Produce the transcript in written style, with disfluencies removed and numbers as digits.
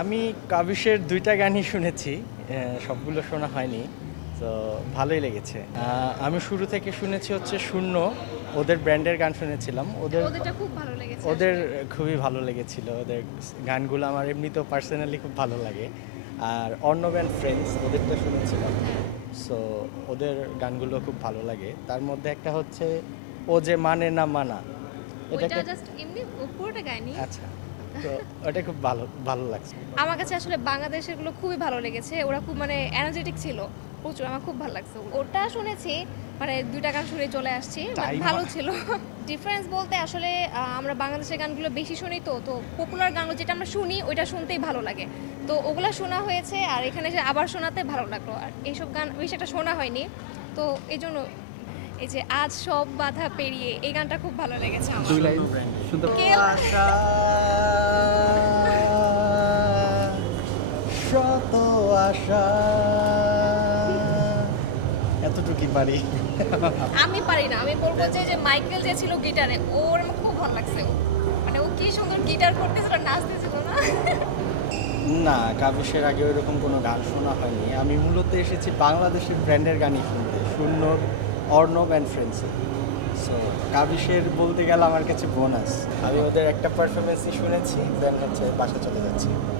আমি কাবিশের ২টা গানই শুনেছি, সবগুলো শোনা হয়নি। তো ভালোই লেগেছে। আমি শুরু থেকে শুনেছি হচ্ছে শূন্য, ওদের ব্র্যান্ডের গান শুনেছিলাম। ওদেরটা খুব ভালো লেগেছে ওদের আসলে। খুবই ভালো লেগেছিল। ওদের গানগুলো আমার এমনিতেও পার্সোনালি খুব ভালো লাগে। আর অর্ণব অ্যান্ড ফ্রেন্ডস ওদেরটা শুনেছিলাম। হ্যাঁ। সো ওদের গানগুলো খুব ভালো লাগে। তার মধ্যে একটা হচ্ছে ও যে মানে না মানা। ওইটা এটাকে জাস্ট এমনি ও পুরোটা গায়নি। আচ্ছা। তো ওটা খুব ভালো ভালো লাগছে। আমার কাছে আসলে বাংলাদেশেরগুলো খুবই ভালো লেগেছে। ওরা খুব মানে এনার্জেটিক ছিল। প্রচুর আমার খুব ভালো লাগছে। ওটা শুনেছি মানে ২ টা গান শুনে চলে আসছি। বাট টাইম ভালো ছিল। ডিফারেন্স বলতে আসলে আমরা বাংলাদেশের গানগুলো বেশি শুনি তো পপুলার গানগুলো যেটা আমরা শুনি ওইটা শুনতেই ভালো লাগে। তো ওগুলা শোনা হয়েছে আর এখানে এসে আবার শোনাতে ভালো লাগলো। আর এইসব গান বেশি একটা শোনা হয়নি। তো এজন্য এই যে আজ সব বাধা পেরিয়ে এই গানটা খুব ভালো লেগেছে আমার। ২ লাইন শুনতে কেউ আশা শত আশা এতটুকুই পারি। আমি পারি না। আমি বলব যে মাইকেল যে ছিল গিটারে ওর আমার খুব ভালো লাগছে। মানে ও কি সুন্দর গিটার করতেছিল নাচতেছিল না। না, কাবিশের আগে ওইরকম কোনো গান শোনা হয়নি। আমি মূলত এসেছি বাংলাদেশের ব্র্যান্ডের গানই শুনতে, শূন্যর, অর্ণব অ্যান্ড ফ্রেন্ডসের। সো কাবিশের বলতে গেলে আমার কাছে বোনাস। আমি ওদের একটা পারফরমেন্সই শুনেছি, দেন হচ্ছে বাসা চলে যাচ্ছি।